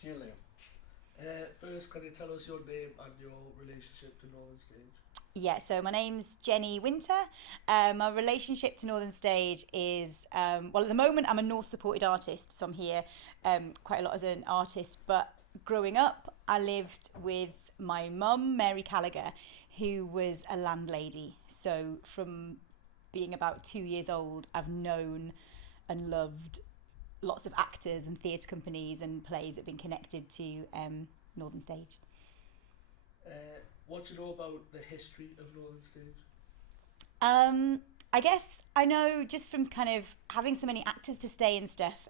Julia. First, can you tell us your name and your relationship to Northern Stage? Yeah, so my name's Jenni Winter. My relationship to Northern Stage is, well, at the moment I'm a North supported artist, so I'm here quite a lot as an artist. But growing up, I lived with my mum, Mary Gallagher, who was a landlady. So from being about 2 years old, I've known and loved lots of actors and theatre companies and plays that have been connected to Northern Stage. What do you know about the history of Northern Stage? I guess I know just from kind of having so many actors to stay and stuff.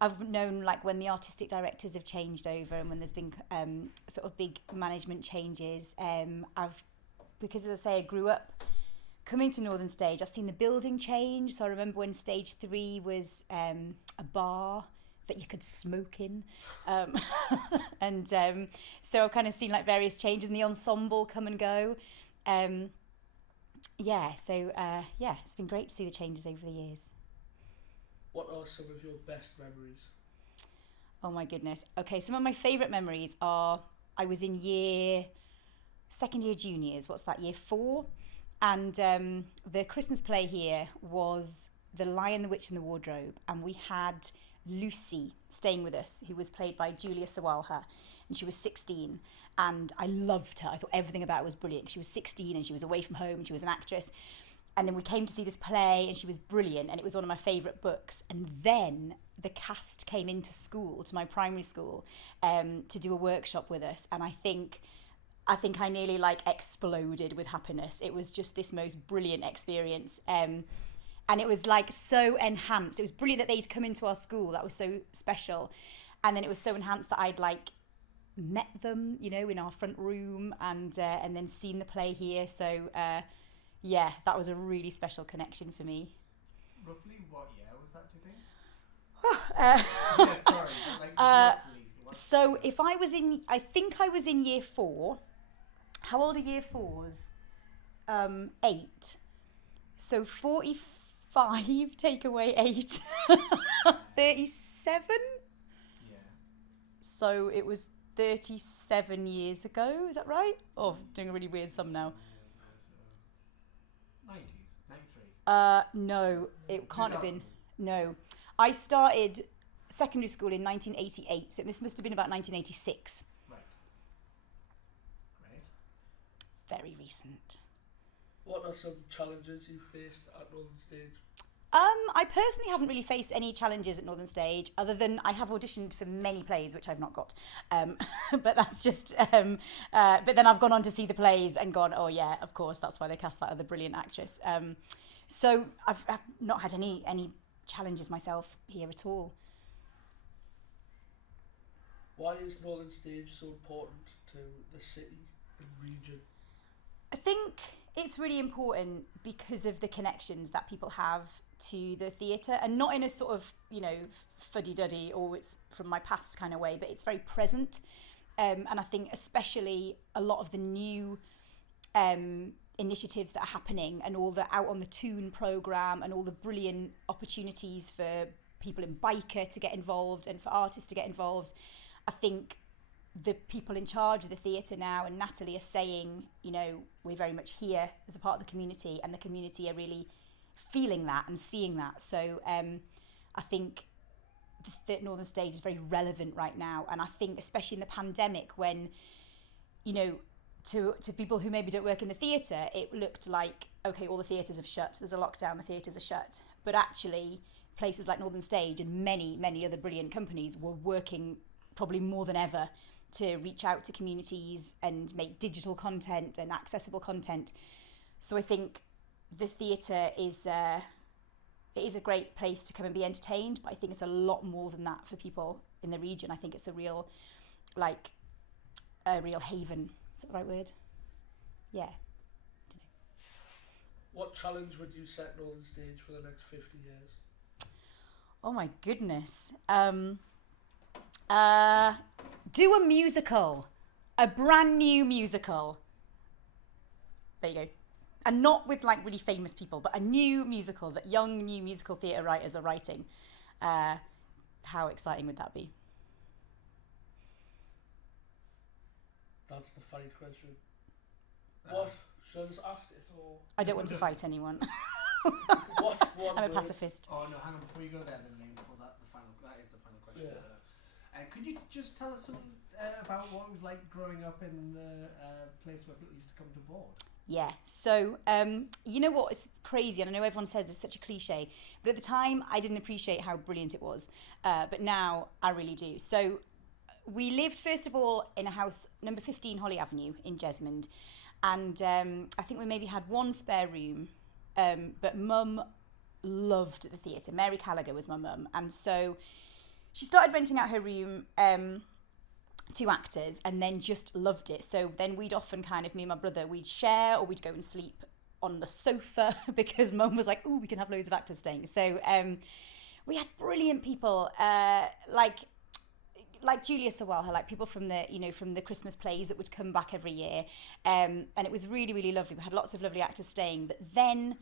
I've known like when the artistic directors have changed over and when there's been sort of big management changes. Because as I say, I grew up coming to Northern Stage. I've seen the building change. So I remember when Stage 3 was a bar that you could smoke in. And so I've kind of seen like various changes in the ensemble come and go. It's been great to see the changes over the years. What are some of your best memories? Oh my goodness. Okay, some of my favourite memories are I was in second year juniors, what's that, year 4? And the Christmas play here was The Lion, the Witch and the Wardrobe, and we had Lucy staying with us, who was played by Julia Sawalha, and she was 16, and I loved her. I thought everything about her was brilliant. She was 16 and she was away from home and she was an actress. And then we came to see this play and she was brilliant and it was one of my favourite books. And then the cast came into school, to my primary school, to do a workshop with us, and I think I nearly like exploded with happiness. It was just this most brilliant experience. And it was like so enhanced. It was brilliant that they'd come into our school. That was so special. And then it was so enhanced that I'd like met them, you know, in our front room and then seen the play here. So that was a really special connection for me. Roughly what year was that, do you think? Sorry, but like roughly. So if I think I was in year 4. How old are year 4s? 8. So 45 take away 8. 37? Yeah. So it was 37 years ago, is that right? Oh, doing a really weird sum now. 90s, 93. No, it can't have been. No. I started secondary school in 1988, so this must have been about 1986. Right. Great. Very recent. What are some challenges you faced at Northern Stage? I personally haven't really faced any challenges at Northern Stage, other than I have auditioned for many plays, which I've not got. But that's just... but then I've gone on to see the plays and gone, oh yeah, of course, that's why they cast that other brilliant actress. So I've not had any challenges myself here at all. Why is Northern Stage so important to the city and region? I think it's really important because of the connections that people have to the theatre, and not in a sort of, you know, fuddy-duddy or it's from my past kind of way, but it's very present. And I think especially a lot of the new initiatives that are happening and all the Out on the Toon programme and all the brilliant opportunities for people in Biker to get involved and for artists to get involved, I think the people in charge of the theatre now and Natalie are saying, you know, we're very much here as a part of the community, and the community are really feeling that and seeing that. So I think the Northern Stage is very relevant right now, and I think especially in the pandemic when, you know, to people who maybe don't work in the theatre, it looked like, okay, all the theatres have shut, there's a lockdown, the theatres are shut. But actually places like Northern Stage and many other brilliant companies were working probably more than ever to reach out to communities and make digital content and accessible content. So I think the theatre is a great place to come and be entertained, but I think it's a lot more than that for people in the region. I think it's a real haven. Is that the right word? Yeah. I don't know. What challenge would you set Northern Stage for the next 50 years? Oh my goodness. Do a musical. A brand new musical. There you go. And not with like really famous people, but a new musical that young new musical theatre writers are writing. How exciting would that be? That's the funny question. Uh, What? Should I just ask it, or I don't want to fight anyone. what's one I'm a word? pacifist. Oh no, hang on, before you go there, then name before that is the final question. Yeah. Could you just tell us something about what it was like growing up in the place where people used to come to board? Yeah, so you know what is crazy, and I know everyone says it's such a cliche, but at the time I didn't appreciate how brilliant it was, but now I really do. So we lived, first of all, in a house, number 15 Holly Avenue in Jesmond, and I think we maybe had one spare room, but Mum loved the theatre. Mary Gallagher was my mum, and so she started renting out her room to actors and then just loved it. So then we'd often kind of, me and my brother, we'd share, or we'd go and sleep on the sofa because Mum was like, oh, we can have loads of actors staying. So we had brilliant people, like Julia Sawalha, like people from the Christmas plays that would come back every year. And it was really, really lovely. We had lots of lovely actors staying. But then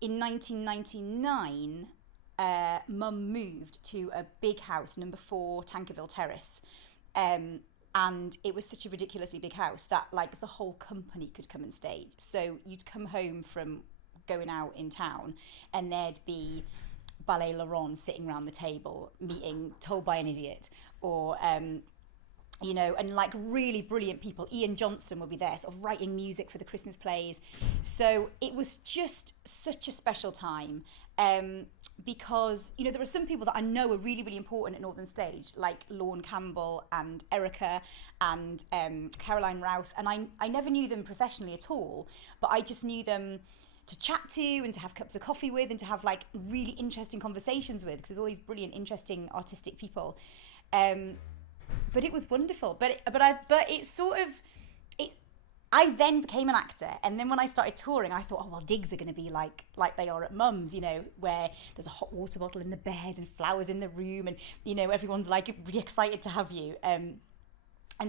in 1999, Mum moved to a big house, number 4 Tankerville Terrace. And it was such a ridiculously big house that like the whole company could come and stay. So you'd come home from going out in town and there'd be Ballet Laurent sitting around the table, meeting Told by an Idiot, or and like really brilliant people. Ian Johnson would be there, sort of writing music for the Christmas plays. So it was just such a special time, because there are some people that I know are really, really important at Northern Stage, like Lorne Campbell and Erica and Caroline Routh, and I never knew them professionally at all, but I just knew them to chat to and to have cups of coffee with and to have like really interesting conversations with, because there's all these brilliant, interesting, artistic people. But it was wonderful. I then became an actor, and then when I started touring, I thought, oh well, digs are going to be like they are at Mum's, where there's a hot water bottle in the bed and flowers in the room, and everyone's like really excited to have you. And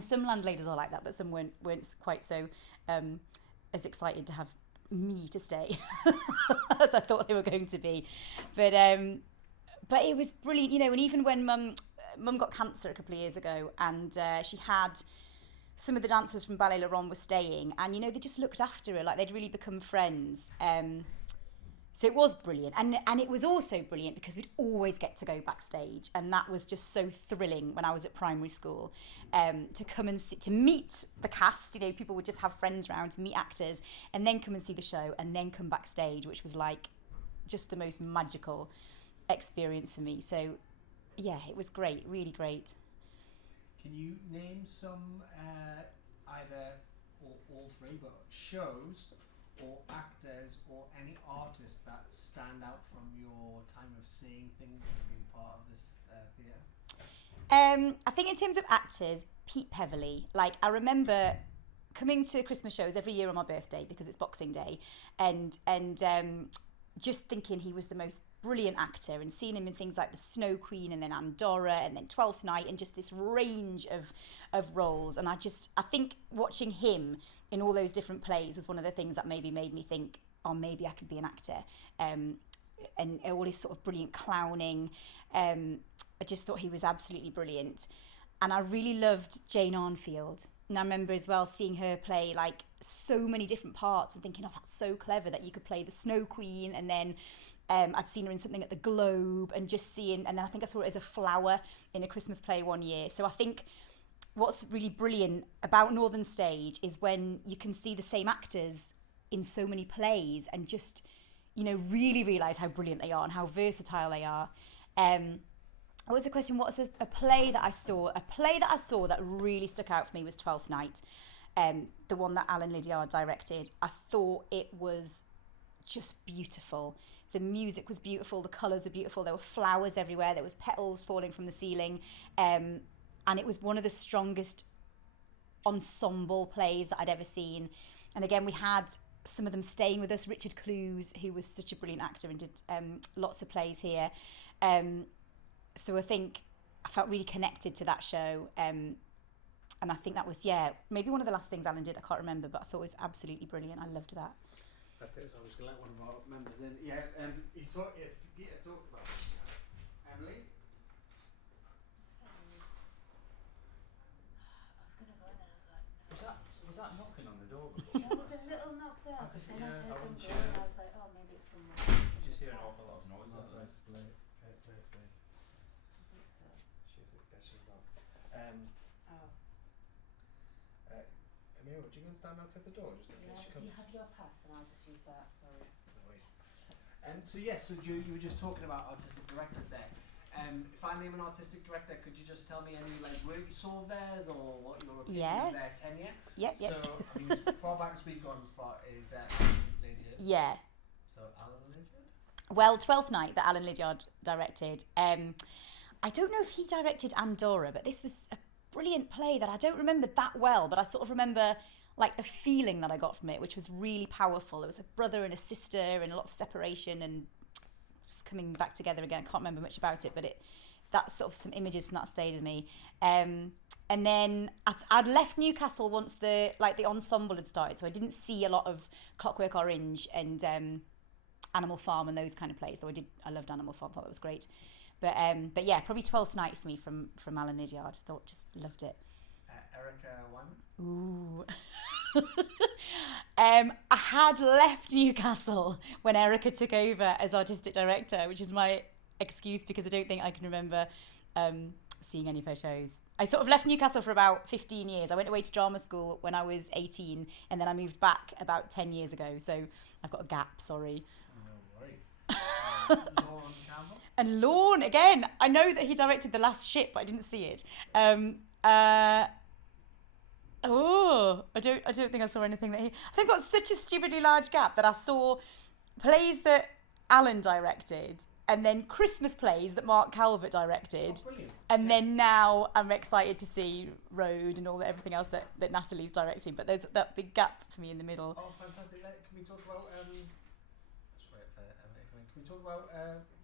some landladies are like that, but some weren't quite so as excited to have me to stay as I thought they were going to be. But it was brilliant, and even when Mum got cancer a couple of years ago, and she had some of the dancers from Ballet Laurent were staying, and they just looked after her like they'd really become friends. So it was brilliant, and it was also brilliant because we'd always get to go backstage, and that was just so thrilling when I was at primary school, to come and to meet the cast. People would just have friends around to meet actors, and then come and see the show, and then come backstage, which was like just the most magical experience for me. So yeah, it was great, really great. Can you name some, either or all three, but shows or actors or any artists that stand out from your time of seeing things and being part of this theatre? I think in terms of actors, Pete Peverley. Like, I remember coming to Christmas shows every year on my birthday because it's Boxing Day, and just thinking he was the most brilliant actor, and seeing him in things like The Snow Queen and then Andorra and then Twelfth Night, and just this range of roles. And I think watching him in all those different plays was one of the things that maybe made me think, oh, maybe I could be an actor. And all his sort of brilliant clowning. I just thought he was absolutely brilliant. And I really loved Jane Arnfield. And I remember as well seeing her play like so many different parts and thinking, oh, that's so clever that you could play the Snow Queen. And then I'd seen her in something at the Globe, and then I think I saw her as a flower in a Christmas play one year. So I think what's really brilliant about Northern Stage is when you can see the same actors in so many plays and just, really realise how brilliant they are and how versatile they are. What was the question? What was a play that I saw? A play that I saw that really stuck out for me was Twelfth Night, the one that Alan Lydiard directed. I thought it was just beautiful. The music was beautiful, the colours were beautiful, there were flowers everywhere, there was petals falling from the ceiling, and it was one of the strongest ensemble plays that I'd ever seen. And again, we had some of them staying with us. Richard Clues, who was such a brilliant actor and did lots of plays here. So I think I felt really connected to that show. And I think that was, maybe one of the last things Alan did. I can't remember, but I thought it was absolutely brilliant. I loved that. That's it, so I'm just going to let one of our members in. Yeah, Peter talked about it. Emily? Is Yeah, I could- yeah, I wasn't and sure. I was like, oh, maybe it's someone. You just hear an awful lot of noise outside. Play space. I think so. She's not. Oh. Amira, do you want to stand outside the door just in case she Do comes? you have your pass and I'll just use that? Sorry. No worries. So yes, so you were just talking about artistic directors there. If I name an artistic director, could you just tell me any like work you saw of theirs or what your opinion of their tenure? Yep. So I mean, as far back as we've gone far is Alan Lydiard. Yeah. So Alan Lydiard. Well, Twelfth Night that Alan Lydiard directed. I don't know if he directed Andorra, but this was a brilliant play that I don't remember that well, but I sort of remember like the feeling that I got from it, which was really powerful. There was a brother and a sister and a lot of separation and just coming back together again. I can't remember much about it, but that's sort of some images from that stayed with me. And then I'd left Newcastle once the ensemble had started, so I didn't see a lot of Clockwork Orange and Animal Farm and those kind of plays. Though I loved Animal Farm, thought that was great. But yeah, probably Twelfth Night for me from Alan Lydiard. Thought just loved it. Erica Wyman. Ooh. I had left Newcastle when Erica took over as artistic director, which is my excuse because I don't think I can remember seeing any of her shows. I sort of left Newcastle for about 15 years. I went away to drama school when I was 18 and then I moved back about 10 years ago. So I've got a gap, sorry. No worries. Lorne Campbell. And Lorne, again, I know that he directed The Last Ship, but I didn't see it. I don't think I saw anything that I think I've got such a stupidly large gap that I saw plays that Alan directed and then Christmas plays that Mark Calvert directed. Oh, brilliant. And then now I'm excited to see Road and everything else that Natalie's directing. But there's that big gap for me in the middle. Oh, fantastic. Can we talk about can we talk about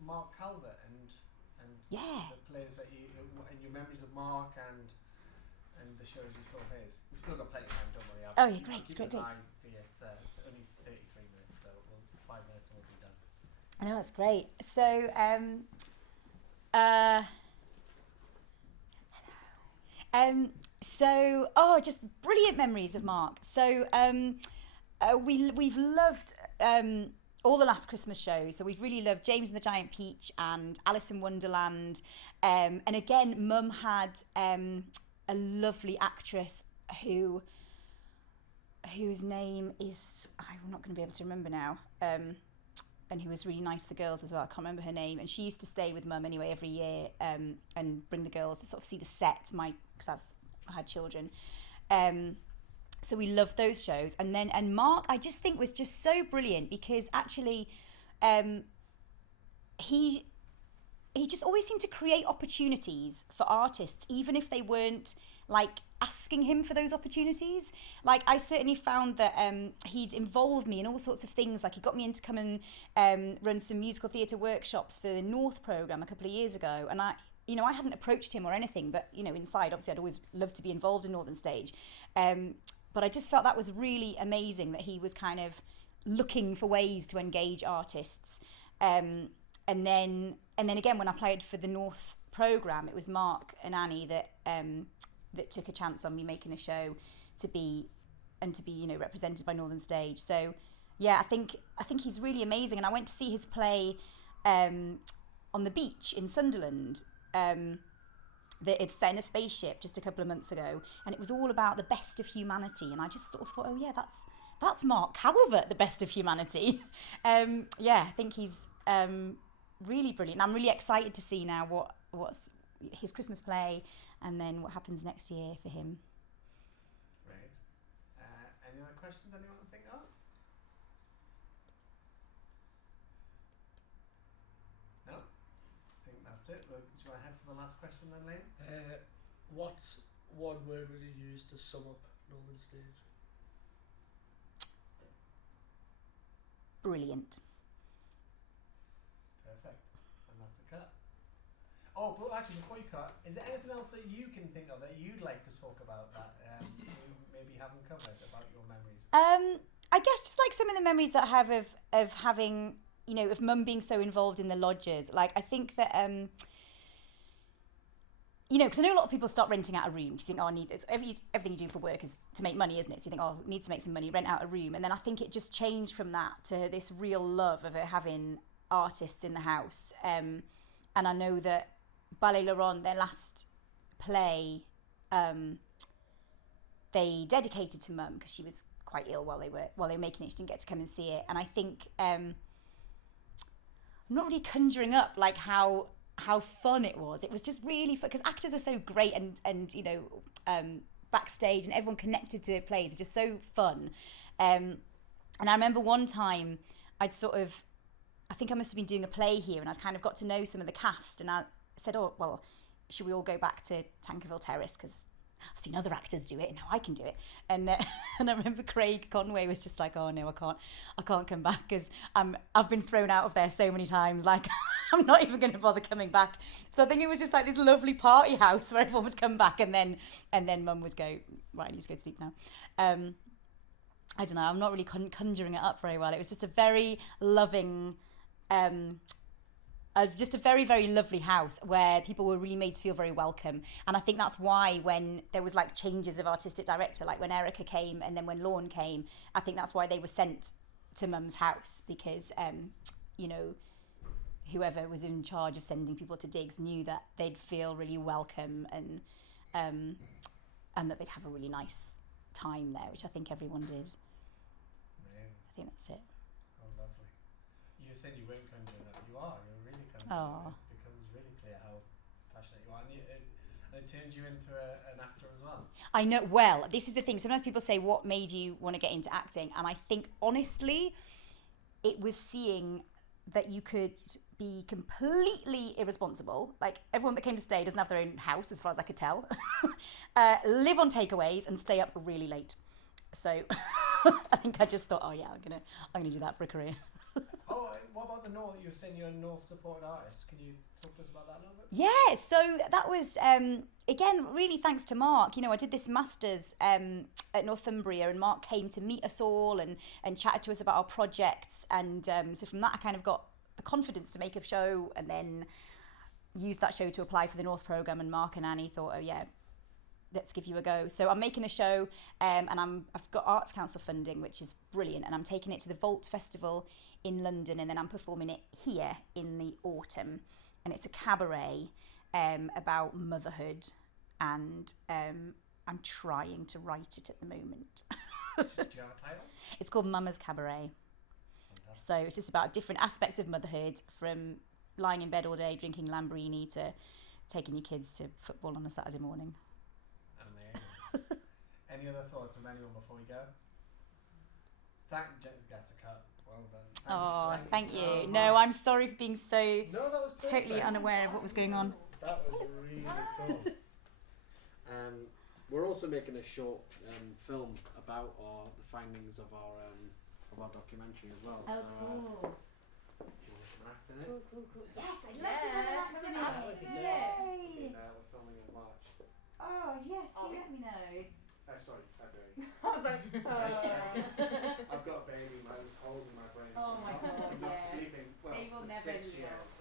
Mark Calvert and Yeah. the plays that you and your memories of Mark and the shows you saw of his? We've still got plenty of time, don't worry. Oh, yeah, great, it's great. It's only 33 minutes, so 5 minutes and we'll be done. I know, that's great. So, just brilliant memories of Mark. So, we've loved all the last Christmas shows. So we've really loved James and the Giant Peach and Alice in Wonderland. And again, Mum had a lovely actress whose name is I'm not going to be able to remember now. And who was really nice to the girls as well. I can't remember her name. And she used to stay with Mum anyway every year and bring the girls to sort of see the set, because I had children. So we loved those shows. And Mark, I just think was just so brilliant because actually he just always seemed to create opportunities for artists, even if they weren't like asking him for those opportunities. Like I certainly found that he'd involved me in all sorts of things. Like he got me in to come and run some musical theatre workshops for the North programme a couple of years ago. And I hadn't approached him or anything, but inside obviously I'd always loved to be involved in Northern Stage. But I just felt that was really amazing that he was kind of looking for ways to engage artists. And then again, when I played for the North programme, it was Mark and Annie that took a chance on me making a show to be represented by Northern Stage. So yeah, I think he's really amazing. And I went to see his play on the beach in Sunderland. It's set in a spaceship just a couple of months ago, and it was all about the best of humanity. And I just sort of thought, oh yeah, that's Mark Calvert, the best of humanity. I think he's really brilliant. I'm really excited to see now what's his Christmas play and then what happens next year for him. Great. Any other questions anyone can think of? No? I think that's it. Look, should I head for the last question then, Liam? What one word would you use to sum up Northern Stage? Brilliant. Perfect. And that's a cut. Oh, but actually, before you cut, is there anything else that you can think of that you'd like to talk about that you maybe haven't covered about your memories? I guess just like some of the memories that I have of having, of Mum being so involved in the lodges. Like I think that because I know a lot of people start renting out a room because you think, everything you do for work is to make money, isn't it? So you think, need to make some money, rent out a room. And then I think it just changed from that to this real love of having artists in the house. And I know that Ballet Laurent, their last play, they dedicated to Mum because she was quite ill while they were making it. She didn't get to come and see it. And I think I'm not really conjuring up like how fun it was. It was just really fun because actors are so great and backstage and everyone connected to plays are just so fun. And I remember one time I think I must have been doing a play here and I kind of got to know some of the cast and I said, should we all go back to Tankerville Terrace because I've seen other actors do it and now I can do it. And and I remember Craig Conway was just like, oh no, I can't come back because I've been thrown out of there so many times, like I'm not even going to bother coming back. So I think it was just like this lovely party house where everyone would come back and then Mum would go, right, I need to go to sleep now. I don't know, I'm not really conjuring it up very well. It was just a very loving, just a very, very lovely house where people were really made to feel very welcome. And I think that's why when there was like changes of artistic director, like when Erica came and then when Lorne came, I think that's why they were sent to Mum's house because, whoever was in charge of sending people to digs knew that they'd feel really welcome and that they'd have a really nice time there, which I think everyone did. Amazing. I think that's it. Oh, lovely. You said you weren't conjuring that. You're really conjuring. It becomes really clear how passionate you are. And it turned you into an actor as well. I know. Well, this is the thing. Sometimes people say, what made you want to get into acting? And I think, honestly, it was seeing that you could be completely irresponsible. Like, everyone that came to stay doesn't have their own house, as far as I could tell. Live on takeaways and stay up really late. So I think I just thought, I'm gonna do that for a career. What about the North? You were saying you're a North supported artist. Can you talk to us about that a little bit? Yeah, so that was, again, really thanks to Mark. I did this Masters at Northumbria and Mark came to meet us all and chatted to us about our projects. And so from that, I kind of got the confidence to make a show and then used that show to apply for the North programme. And Mark and Annie thought, let's give you a go. So I'm making a show and I've got Arts Council funding, which is brilliant. And I'm taking it to the Vault Festival in London and then I'm performing it here in the autumn. And it's a cabaret about motherhood and I'm trying to write it at the moment. Do you have a title? It's called Mama's Cabaret. Fantastic. So it's just about different aspects of motherhood, from lying in bed all day drinking Lambrini to taking your kids to football on a Saturday morning. Amazing. Any other thoughts from anyone before we go? That's a cut. Well done. Thank you. So no, much. I'm sorry for being so No, that was totally perfect. unaware of what was going on. That was really cool. We're also making a short film about the findings of our documentary as well. Cool. Do you want to act in it? Cool. Yes, I'd love to have an act in it. Yay! We're filming in March. Oh, yes, do let me know. Sorry, February. I was like, I've got a baby, man. There's holes in my brain. Oh my God, I'm not yeah. sleeping. Well, They will for never 6 leave years. off.